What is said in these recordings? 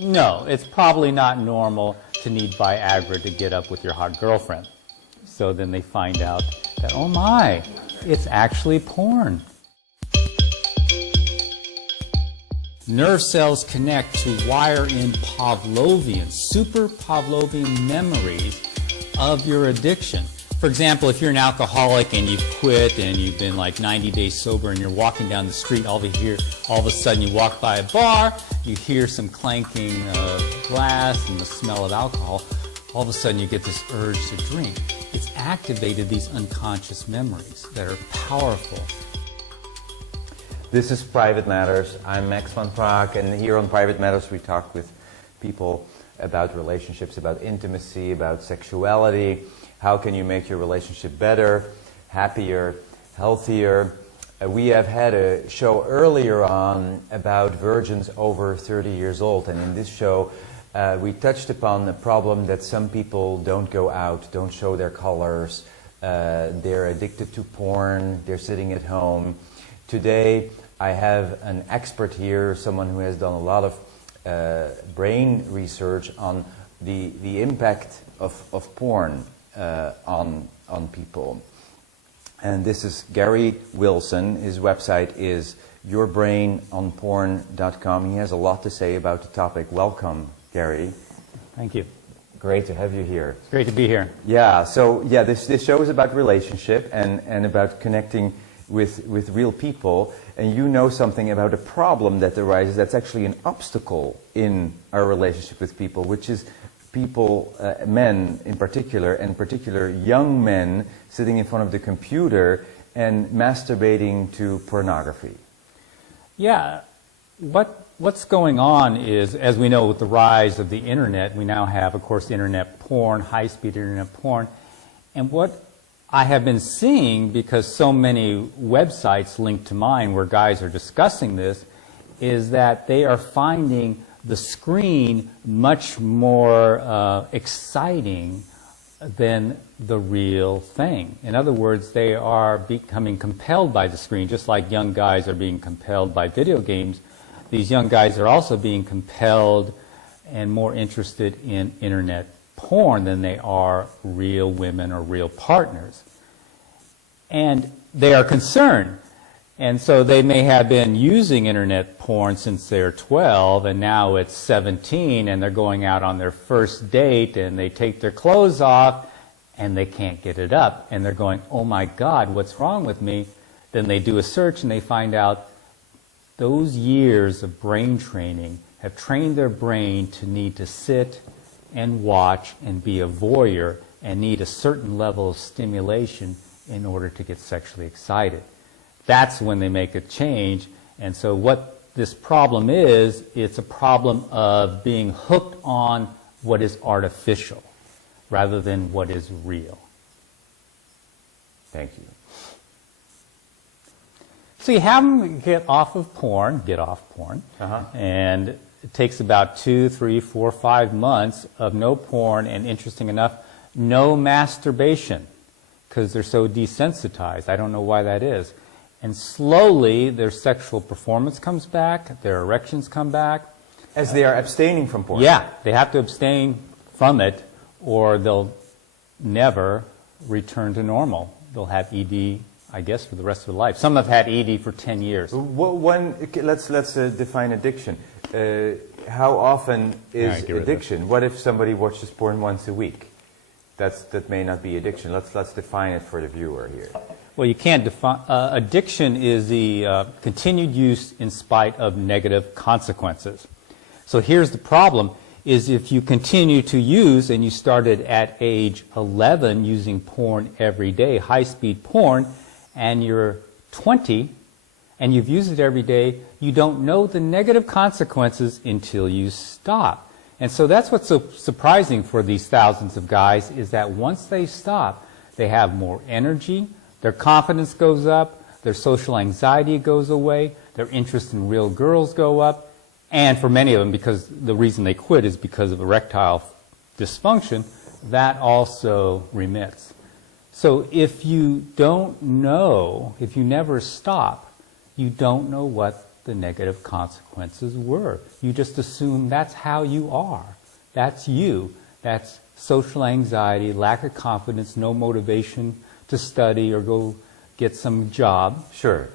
No, it's probably not normal to need Viagra to get up with your hot girlfriend. So then they find out that, oh my, it's actually porn. Nerve cells connect to wire in Pavlovian, super Pavlovian memories of your addiction. For example, if you're an alcoholic and you've quit and you've been like 90 days sober and you're walking down the street, all of a sudden you walk by a bar, you hear some clanking of glass and the smell of alcohol, all of a sudden you get this urge to drink. It's activated these unconscious memories that are powerful. This is Private Matters. I'm Max van Praag, and here on Private Matters we talk with people about relationships, about intimacy, about sexuality. How can you make your relationship better, happier, healthier? We have had a show earlier on about virgins over 30 years old, and in this show we touched upon the problem that some people don't go out, don't show their colors, they're addicted to porn, they're sitting at home. Today I have an expert here, someone who has done a lot of brain research on the impact of porn on people. And this is Gary Wilson. His website is yourbrainonporn.com. He has a lot to say about the topic. Welcome, Gary. Thank you. Great to have you here. It's great to be here. Yeah, so this show is about relationship and about connecting with real people, and you know something about a problem that arises that's actually an obstacle in our relationship with people, which is people, men in particular, and particular young men sitting in front of the computer and masturbating to pornography. Yeah, what's going on is, as we know with the rise of the internet, we now have, of course, internet porn, high-speed internet porn, and what I have been seeing, because so many websites linked to mine where guys are discussing this, is that they are finding the screen much more exciting than the real thing. In other words, they are becoming compelled by the screen, just like young guys are being compelled by video games. These young guys are also being compelled and more interested in internet porn than they are real women or real partners. And they are concerned. And so they may have been using internet porn since they're 12, and now it's 17, and they're going out on their first date, and they take their clothes off, and they can't get it up. And they're going, oh my God, what's wrong with me? Then they do a search, and they find out those years of brain training have trained their brain to need to sit and watch and be a voyeur and need a certain level of stimulation in order to get sexually excited. That's when they make a change. And so what this problem is, it's a problem of being hooked on what is artificial rather than what is real. Thank you. So you have them get off porn, and it takes about 2, 3, 4, 5 months of no porn, and interesting enough, no masturbation, because they're so desensitized. I don't know why that is. And slowly their sexual performance comes back, their erections come back. As they are abstaining from porn? Yeah, they have to abstain from it, or they'll never return to normal. They'll have ED, I guess, for the rest of their life. Some have had ED for 10 years. Let's define addiction. How often is addiction? What if somebody watches porn once a week? That may not be addiction. Let's define it for the viewer here. Well, you can't define. Addiction is the continued use in spite of negative consequences. So here's the problem: is if you continue to use, and you started at age 11 using porn every day, high-speed porn, and you're 20, and you've used it every day, you don't know the negative consequences until you stop. And so that's what's so surprising for these thousands of guys, is that once they stop, they have more energy, their confidence goes up, their social anxiety goes away, their interest in real girls go up, and for many of them, because the reason they quit is because of erectile dysfunction, that also remits. So if you don't know, if you never stop, you don't know what the negative consequences were. You just assume that's how you are. That's you. That's social anxiety, lack of confidence, no motivation to study or go get some job. Sure.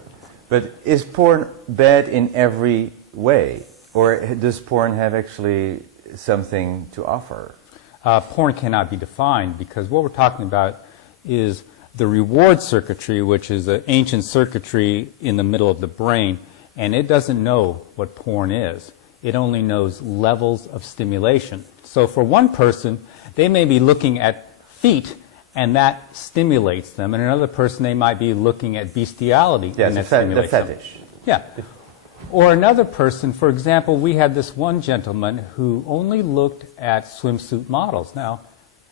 But is porn bad in every way? Or does porn have actually something to offer? Porn cannot be defined because what we're talking about is the reward circuitry, which is an ancient circuitry in the middle of the brain, and it doesn't know what porn is. It only knows levels of stimulation. So for one person, they may be looking at feet, and that stimulates them. And another person, they might be looking at bestiality, and that stimulates the them. fetish. Yeah. Or another person, for example, we had this one gentleman who only looked at swimsuit models. Now,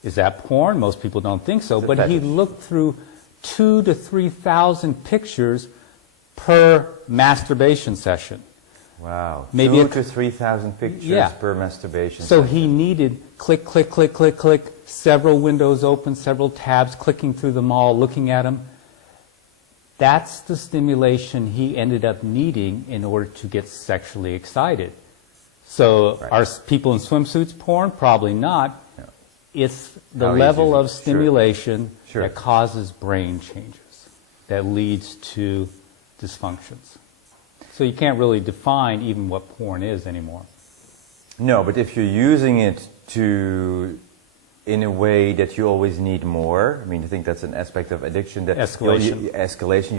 is that porn? Most people don't think so. But he looked through 2,000 to 3,000 pictures per masturbation session. Wow. Maybe 2,000 to 3,000 pictures per masturbation So session. he needed click, click, click, click, click, several windows open, several tabs, clicking through them all, looking at them. That's the stimulation he ended up needing in order to get sexually excited. So are people in swimsuits porn? Probably not. No. It's the How level easy is it? of stimulation Sure. that causes brain changes, that leads to dysfunctions. So you can't really define even what porn is anymore. No, but if you're using it in a way that you always need more, I mean, I think that's an aspect of addiction. That Escalation.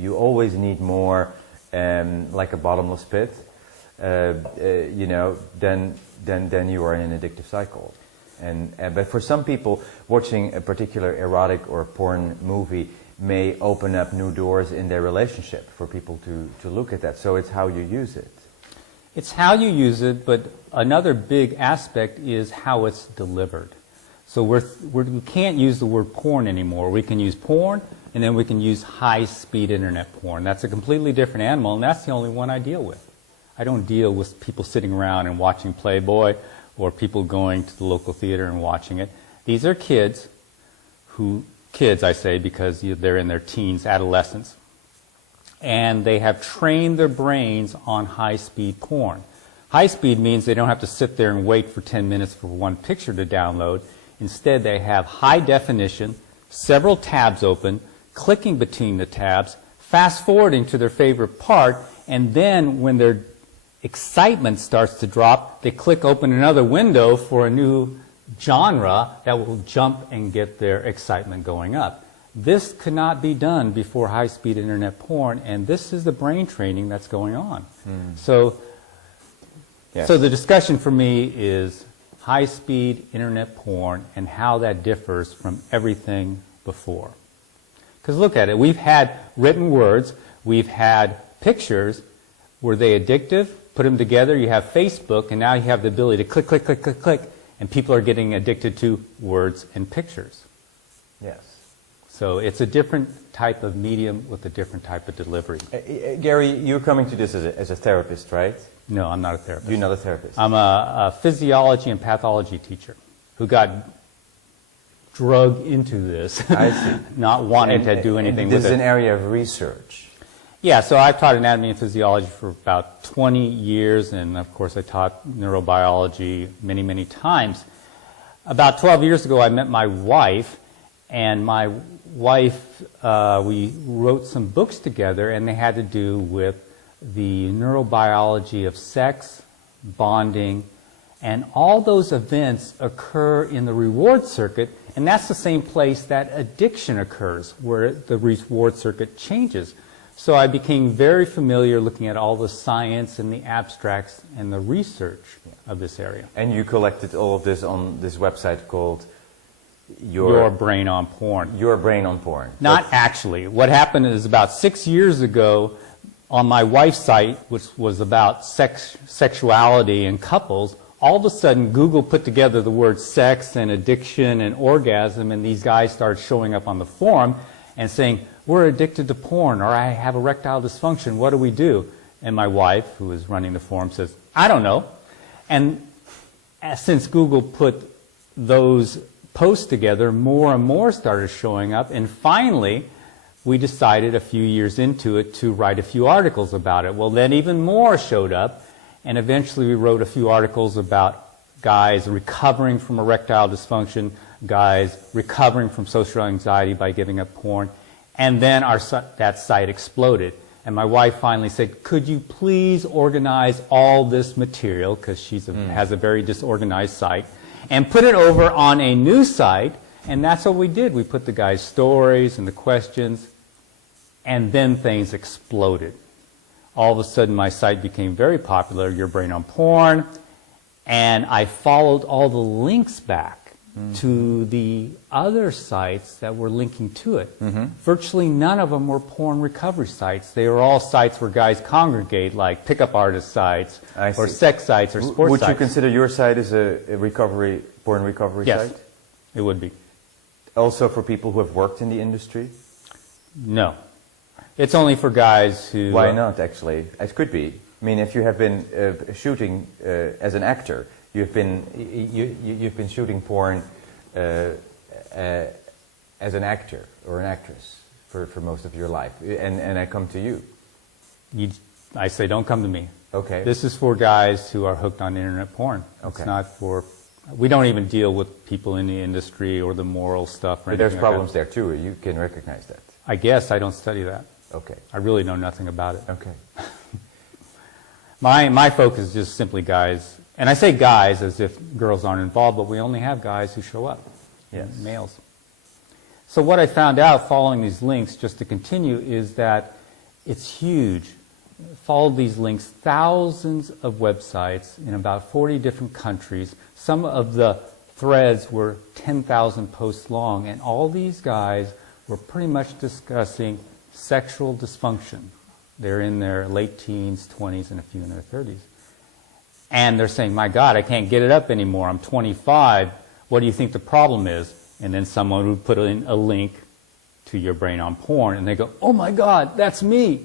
You always need more, like a bottomless pit. You know, then you are in an addictive cycle. But for some people, watching a particular erotic or porn movie may open up new doors in their relationship for people to look at that. So it's how you use it. It's how you use it, but another big aspect is how it's delivered. So we can't use the word porn anymore. We can use porn, and then we can use high-speed internet porn. That's a completely different animal, and that's the only one I deal with. I don't deal with people sitting around and watching Playboy or people going to the local theater and watching it. These are kids I say because they're in their teens, adolescents, and they have trained their brains on high-speed porn. High-speed means they don't have to sit there and wait for 10 minutes for one picture to download. Instead, they have high definition, several tabs open, clicking between the tabs, fast-forwarding to their favorite part, and then when their excitement starts to drop, they click open another window for a new genre that will jump and get their excitement going up. This could not be done before high-speed internet porn, and this is the brain training that's going on. So the discussion for me is high-speed internet porn and how that differs from everything before. Because look at it. We've had written words. We've had pictures. Were they addictive? Put them together. You have Facebook, and now you have the ability to click, click, click, click, click, and people are getting addicted to words and pictures. Yes. So it's a different type of medium with a different type of delivery. Gary, you're coming to this as a therapist, right? No, I'm not a therapist. You're not a therapist. I'm a physiology and pathology teacher who got drugged into this, I see. not wanting to do anything with it. This is an area of research. Yeah, so I've taught anatomy and physiology for about 20 years, and of course I taught neurobiology many, many times. About 12 years ago, I met my wife, and my wife, we wrote some books together, and they had to do with the neurobiology of sex, bonding, and all those events occur in the reward circuit, and that's the same place that addiction occurs, where the reward circuit changes. So I became very familiar looking at all the science and the abstracts and the research of this area. And you collected all of this on this website called Your Brain on Porn. Your Brain on Porn. Not actually. What happened is about 6 years ago on my wife's site, which was about sexuality and couples, all of a sudden Google put together the words sex and addiction and orgasm, and these guys started showing up on the forum and saying, we're addicted to porn, or I have erectile dysfunction, what do we do? And my wife, who is running the forum, says, I don't know. And since Google put those posts together, more and more started showing up, and finally, we decided a few years into it to write a few articles about it. Well, then even more showed up, and eventually we wrote a few articles about guys recovering from erectile dysfunction, guys recovering from social anxiety by giving up porn, and then that site exploded. And my wife finally said, could you please organize all this material, because she has a very disorganized site, and put it over on a new site. And that's what we did. We put the guys' stories and the questions, and then things exploded. All of a sudden, my site became very popular, Your Brain on Porn, and I followed all the links back to the other sites that were linking to it. Virtually none of them were porn recovery sites. They were all sites where guys congregate, like pickup artist sites, or sex sites, or sports sites. Would you consider your site as a porn recovery Yes, site? it would be. Also for people who have worked in the industry? No. It's only for guys who... Why not, actually? It could be. I mean, if you have been shooting as an actor, you've been shooting porn as an actor or an actress for most of your life, and I come to you. I say, don't come to me. Okay. This is for guys who are hooked on internet porn. Okay. It's not for... We don't even deal with people in the industry or the moral stuff. Or But there's anything problems like that. there too. You can recognize that. I guess I don't study that. Okay. I really know nothing about it. Okay. My focus is just simply guys, and I say guys as if girls aren't involved, but we only have guys who show up, Yes. males. So what I found out following these links, just to continue, is that it's huge. Followed these links, thousands of websites in about 40 different countries. Some of the threads were 10,000 posts long, and all these guys were pretty much discussing sexual dysfunction. They're in their late teens, 20s, and a few in their 30s. And they're saying, my God, I can't get it up anymore. I'm 25. What do you think the problem is? And then someone would put in a link to Your Brain on Porn, and they go, oh my God, that's me.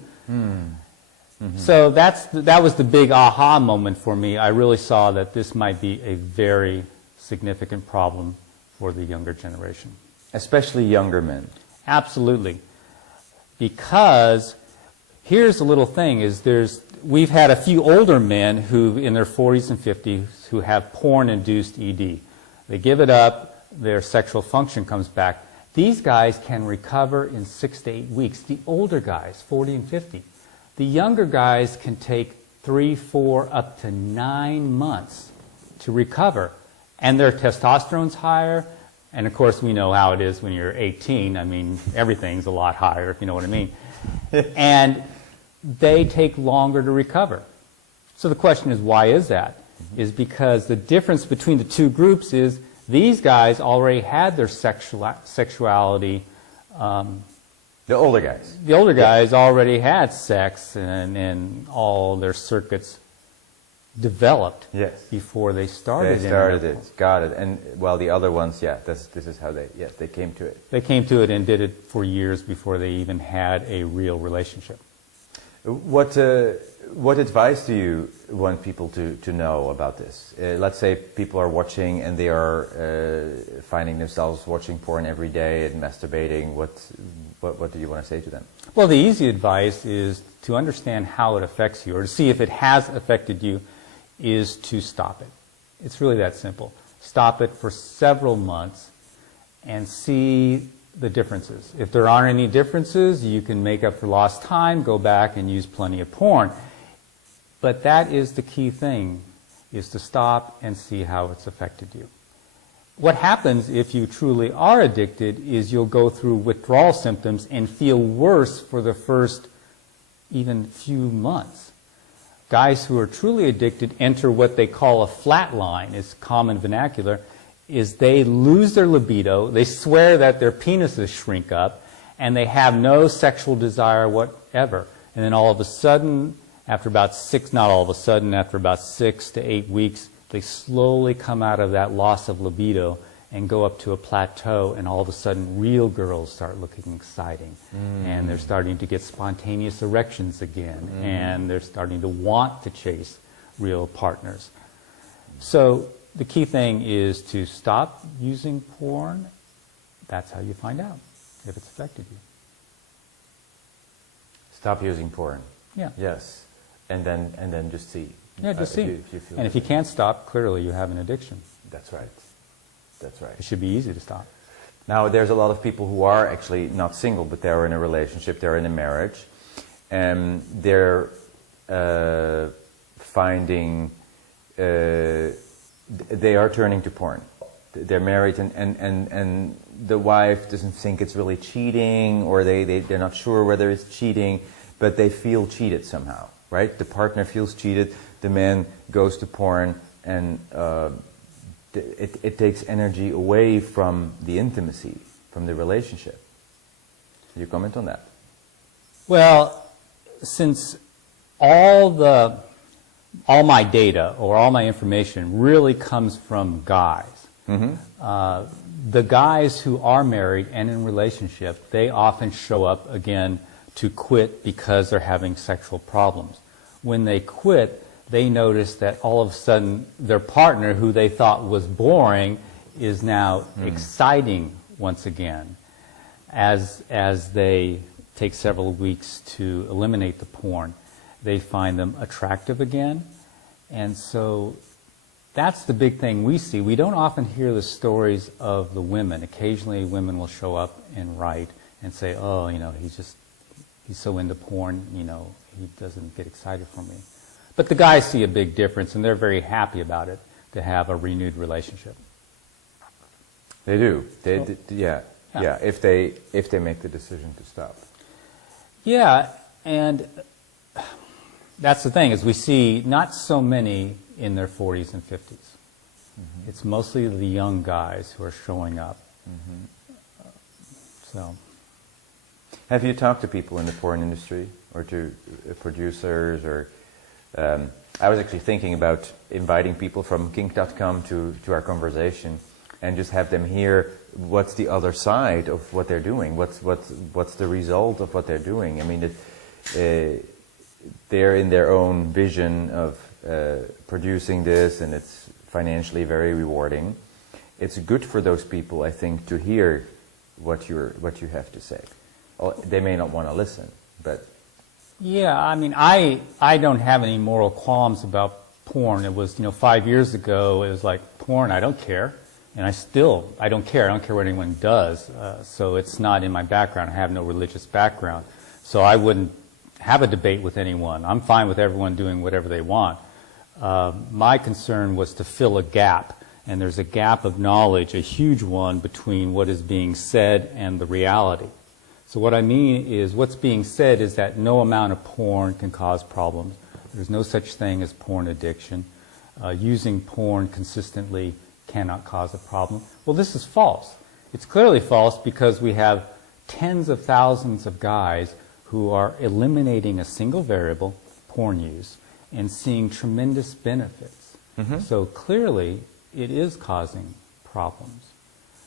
So that was the big aha moment for me. I really saw that this might be a very significant problem for the younger generation. Especially younger men. Absolutely. Because here's the little thing, is we've had a few older men who in their 40s and 50s who have porn-induced ED. They give it up, their sexual function comes back. These guys can recover in 6 to 8 weeks. The older guys, 40 and 50. The younger guys can take 3, 4, up to 9 months to recover. And their testosterone's higher. And of course, we know how it is when you're 18. I mean, everything's a lot higher, if you know what I mean. And they take longer to recover. So the question is, why is that? Is because the difference between the two groups is these guys already had their sexuality. The older guys. The older guys already had sex and all their circuits developed before they started. They started it, got it. And well, the other ones, this is how they came to it. They came to it and did it for years before they even had a real relationship. What advice do you want people to know about this? Let's say people are watching and they are finding themselves watching porn every day and masturbating. What do you want to say to them? Well, the easy advice is to understand how it affects you, or to see if it has affected you, is to stop it. It's really that simple. Stop it for several months and see the differences. If there aren't any differences, you can make up for lost time, go back and use plenty of porn. But that is the key thing, is to stop and see how it's affected you. What happens if you truly are addicted is you'll go through withdrawal symptoms and feel worse for the first even few months. Guys who are truly addicted enter what they call a flat line, is common vernacular, is they lose their libido, they swear that their penises shrink up, and they have no sexual desire whatever. And then all of a sudden, after about 6 to 8 weeks, they slowly come out of that loss of libido and go up to a plateau, and all of a sudden real girls start looking exciting. And they're starting to get spontaneous erections again, and they're starting to want to chase real partners. So the key thing is to stop using porn. That's how you find out if it's affected you. Stop using porn. Yeah. Yes. And then just see. Yeah, just see. If you feel and if you can't stop, clearly you have an addiction. That's right. That's right. It should be easy to stop. Now, there's a lot of people who are actually not single, but they're in a relationship, they're in a marriage, and they're finding, they are turning to porn. They're married and the wife doesn't think it's really cheating, or they're not sure whether it's cheating, but they feel cheated somehow, right? The partner feels cheated, the man goes to porn, and it takes energy away from the intimacy, from the relationship. Can you comment on that? Well, since all my data or all my information really comes from guys, the guys who are married and in relationship, they often show up again to quit because they're having sexual problems. When they quit, they notice that all of a sudden their partner, who they thought was boring, is now exciting once again. As they take several weeks to eliminate the porn, they find them attractive again. And so that's the big thing we see. We don't often hear the stories of the women. Occasionally women will show up and write and say, oh, he's so into porn, he doesn't get excited for me. But the guys see a big difference, and they're very happy about it, to have a renewed relationship. They do. Yeah. If they make the decision to stop. Yeah, and that's the thing, is we see not so many in their 40s and 50s. It's mostly the young guys who are showing up. So, have you talked to people in the porn industry, or to producers, or I was actually thinking about inviting people from kink.com to our conversation, and just have them hear what's the other side of what they're doing, what's the result of what they're doing. I mean, they're in their own vision of producing this, and it's financially very rewarding. It's good for those people, I think, to hear what you have to say. They may not want to listen, but yeah, I mean, I don't have any moral qualms about porn. It was, 5 years ago, it was like, porn, I don't care. And I don't care. I don't care what anyone does. So it's not in my background. I have no religious background. So I wouldn't have a debate with anyone. I'm fine with everyone doing whatever they want. My concern was to fill a gap. And there's a gap of knowledge, a huge one, between what is being said and the reality. So what I mean is, what's being said is that no amount of porn can cause problems. There's no such thing as porn addiction. Using porn consistently cannot cause a problem. Well, this is false. It's clearly false, because we have tens of thousands of guys who are eliminating a single variable, porn use, and seeing tremendous benefits. So clearly it is causing problems.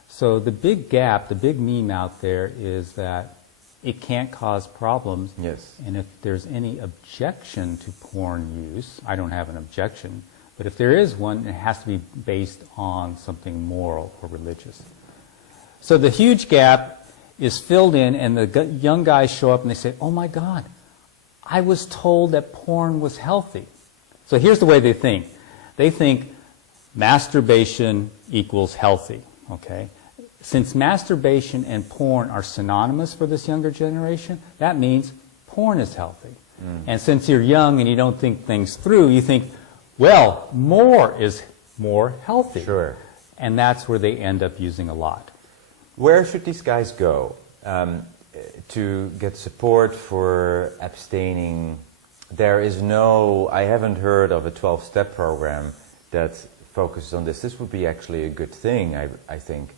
So the big gap, the big meme out there is that it can't cause problems. Yes. And if there's any objection to porn use, I don't have an objection, but if there is one, it has to be based on something moral or religious. So the huge gap is filled in, and the young guys show up and they say, oh my God, I was told that porn was healthy. So here's the way they think. They think masturbation equals healthy, okay? Since masturbation and porn are synonymous for this younger generation, that means porn is healthy. And since you're young and you don't think things through, you think, well, more is more healthy. Sure. And that's where they end up using a lot. Where should these guys go to get support for abstaining? I haven't heard of a 12-step program that focuses on this. This would be actually a good thing, I think.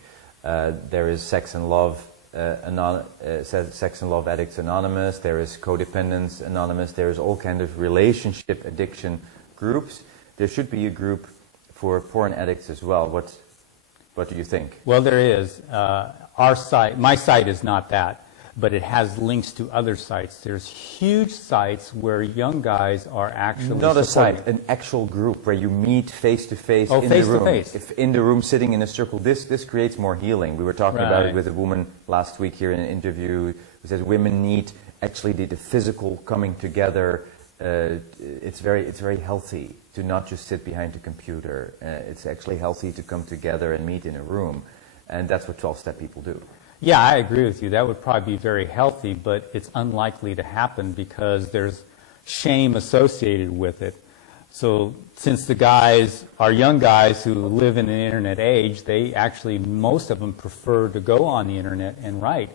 There is Sex and Love Addicts Anonymous, there is Codependence Anonymous, there is all kind of relationship addiction groups. There should be a group for porn addicts as well. What do you think? Well, there is. My site is not that, but it has links to other sites. There's huge sites where young guys are actually not a supporting. site, an actual group where you meet face to face in face the room. to face. If in the room, sitting in a circle, this creates more healing. We were talking about it with a woman last week here in an interview who says women need actually the physical coming together, it's very healthy to not just sit behind a computer. It's actually healthy to come together and meet in a room, and that's what 12-step people do. Yeah, I agree with you. That would probably be very healthy, but it's unlikely to happen because there's shame associated with it. So since the guys are young guys who live in an internet age, they actually, most of them prefer to go on the internet and write.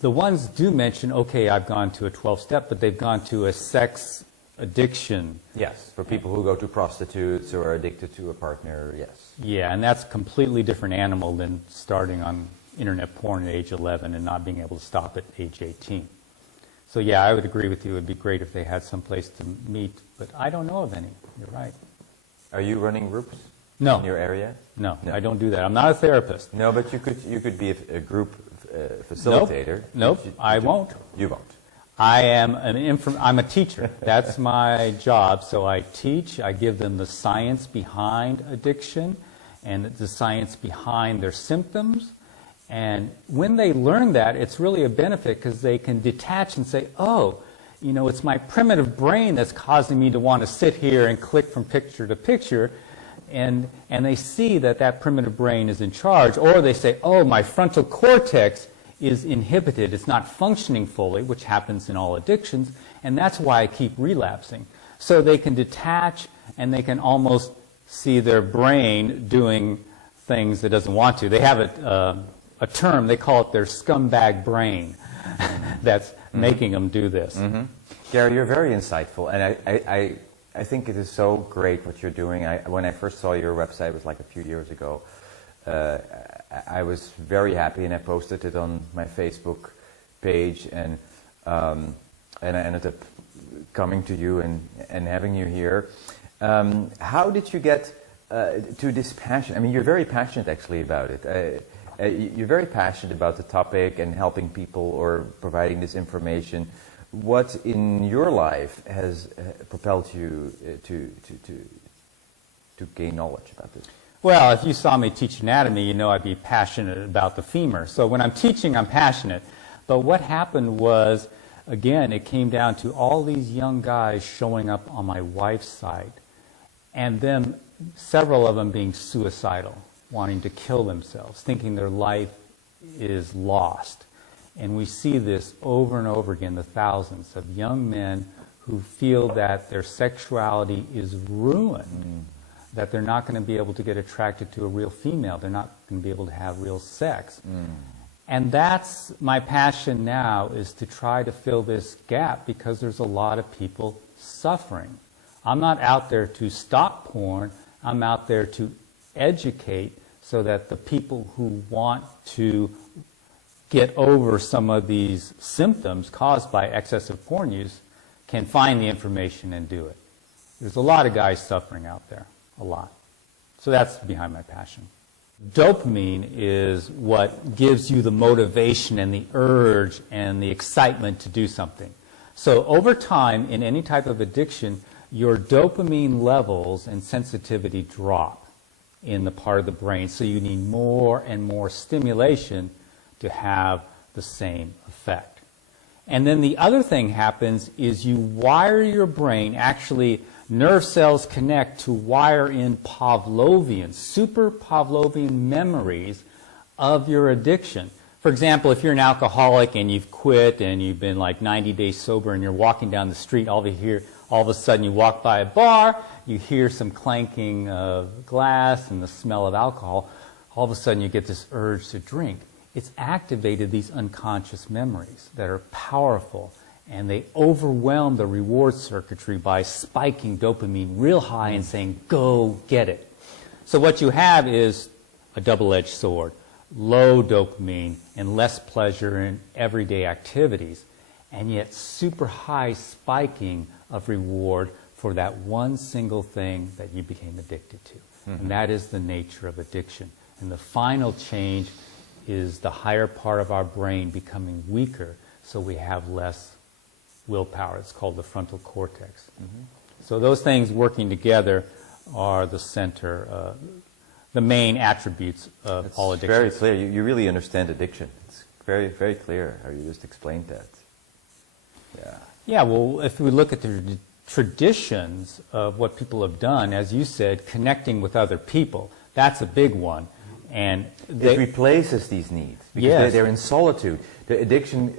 The ones do mention, okay, I've gone to a 12-step, but they've gone to a sex addiction. Yes, for people who go to prostitutes or are addicted to a partner, yes. Yeah, and that's a completely different animal than starting on internet porn at age 11 and not being able to stop at age 18. So yeah, I would agree with you. It would be great if they had some place to meet, but I don't know of any. You're right. Are you running groups No. in your area? No, I don't do that. I'm not a therapist. No, but you could be a group facilitator. Nope, I won't. You won't. I am I'm a teacher. That's my job. So I teach. I give them the science behind addiction and the science behind their symptoms. And when they learn that, it's really a benefit because they can detach and say, oh, you know, it's my primitive brain that's causing me to want to sit here and click from picture to picture. And they see that that primitive brain is in charge. Or they say, oh, my frontal cortex is inhibited. It's not functioning fully, which happens in all addictions. And that's why I keep relapsing. So they can detach and they can almost see their brain doing things that it doesn't want to. They have a term, they call it their scumbag brain that's making them do this. Gary, you're very insightful, and I think it is so great what you're doing. When I first saw your website, it was like a few years ago, I was very happy, and I posted it on my Facebook page, and I ended up coming to you and having you here. How did you get to this passion? I mean, you're very passionate actually about it. You're very passionate about the topic and helping people or providing this information. What in your life has propelled you to gain knowledge about this? Well, if you saw me teach anatomy, you know I'd be passionate about the femur. So when I'm teaching, I'm passionate. But what happened was, again, it came down to all these young guys showing up on my wife's site, and then several of them being suicidal, wanting to kill themselves, thinking their life is lost. And we see this over and over again, the thousands of young men who feel that their sexuality is ruined, that they're not going to be able to get attracted to a real female, they're not going to be able to have real sex. And that's my passion now, is to try to fill this gap, because there's a lot of people suffering. I'm not out there to stop porn, I'm out there to educate so that the people who want to get over some of these symptoms caused by excessive porn use can find the information and do it. There's a lot of guys suffering out there, a lot. So that's behind my passion. Dopamine is what gives you the motivation and the urge and the excitement to do something. So over time, in any type of addiction, your dopamine levels and sensitivity drop in the part of the brain, so you need more and more stimulation to have the same effect. And then the other thing happens is you wire your brain, actually nerve cells connect to wire in Pavlovian, super Pavlovian memories of your addiction. For example, if you're an alcoholic and you've quit and you've been like 90 days sober and you're walking down the street, all of a sudden you walk by a bar, you hear some clanking of glass and the smell of alcohol, all of a sudden you get this urge to drink. It's activated these unconscious memories that are powerful, and they overwhelm the reward circuitry by spiking dopamine real high and saying, go get it. So what you have is a double-edged sword, low dopamine and less pleasure in everyday activities, and yet super high spiking of reward for that one single thing that you became addicted to. And that is the nature of addiction. And the final change is the higher part of our brain becoming weaker, so we have less willpower. It's called the frontal cortex. So those things working together are the center, the main attributes of all addictions. Very clear. You really understand addiction. It's very, very clear how you just explained that. Yeah. Yeah, well, if we look at the traditions of what people have done, as you said, connecting with other people, that's a big one. And It replaces these needs because Yes. they're in solitude. The addiction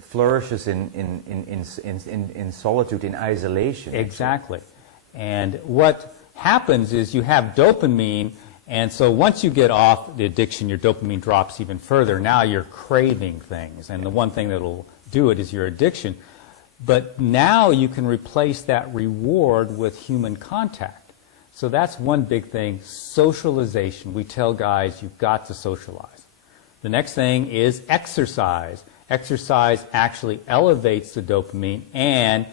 flourishes in solitude, in isolation. Exactly. And what happens is you have dopamine, and so once you get off the addiction, your dopamine drops even further. Now you're craving things, and the one thing that will do it is your addiction. But now you can replace that reward with human contact. So that's one big thing, socialization. We tell guys you've got to socialize. The next thing is exercise. Exercise actually elevates the dopamine, and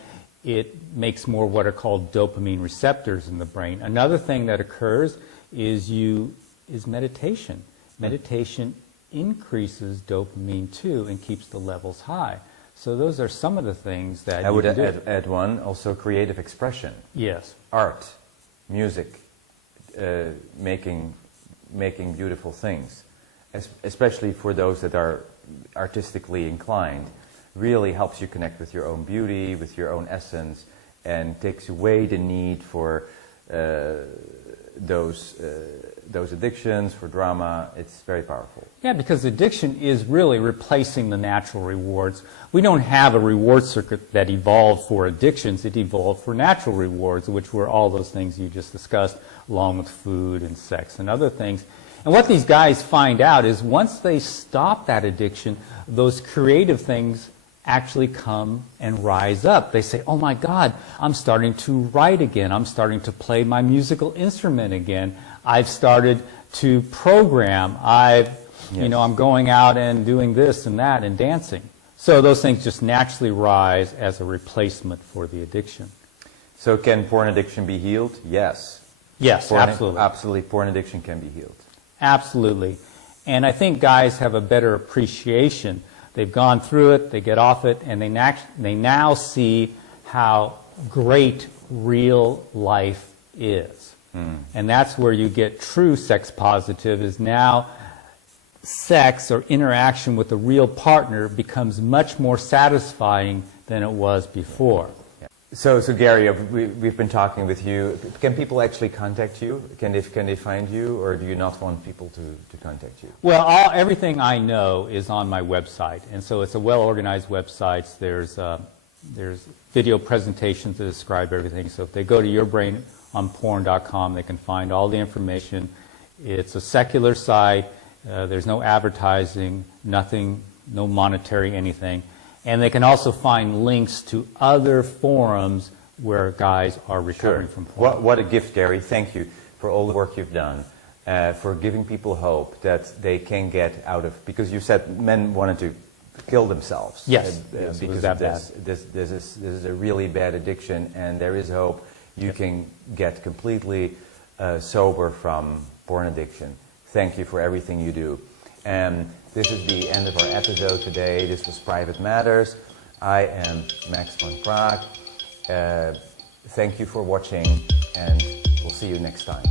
it makes more what are called dopamine receptors in the brain. Another thing that occurs is meditation. Meditation increases dopamine too and keeps the levels high. So those are some of the things that I you would can do. add one, also creative expression. Yes. Art, music, making beautiful things, especially for those that are artistically inclined, really helps you connect with your own beauty, with your own essence, and takes away the need for those addictions, for drama. It's very powerful. Yeah, because addiction is really replacing the natural rewards. We don't have a reward circuit that evolved for addictions. It evolved for natural rewards, which were all those things you just discussed, along with food and sex and other things. And what these guys find out is once they stop that addiction, those creative things actually come and rise up. They say, oh my God, I'm starting to write again. I'm starting to play my musical instrument again. I've started to program. I'm going out and doing this and that and dancing. So those things just naturally rise as a replacement for the addiction. So can porn addiction be healed? Yes. Yes, absolutely. Absolutely, porn addiction can be healed. Absolutely. And I think guys have a better appreciation. They've gone through it, they get off it, and they now see how great real life is. And that's where you get true sex positive, is now sex or interaction with a real partner becomes much more satisfying than it was before. So Gary, we've been talking with you. Can people actually contact you? Can they find you, or do you not want people to contact you? Well, everything I know is on my website, and so it's a well-organized website. There's video presentations that describe everything. So if they go to yourbrainonporn.com, they can find all the information. It's a secular site. There's no advertising, nothing, no monetary anything. And they can also find links to other forums where guys are recovering from porn. What a gift, Gary. Thank you for all the work you've done, for giving people hope that they can get out of, because you said men wanted to kill themselves. Yes, because it was that bad. This is a really bad addiction, and there is hope. You can get completely sober from porn addiction. Thank you for everything you do. This is the end of our episode today. This was Private Matters. I am Max van Praag. Thank you for watching, and we'll see you next time.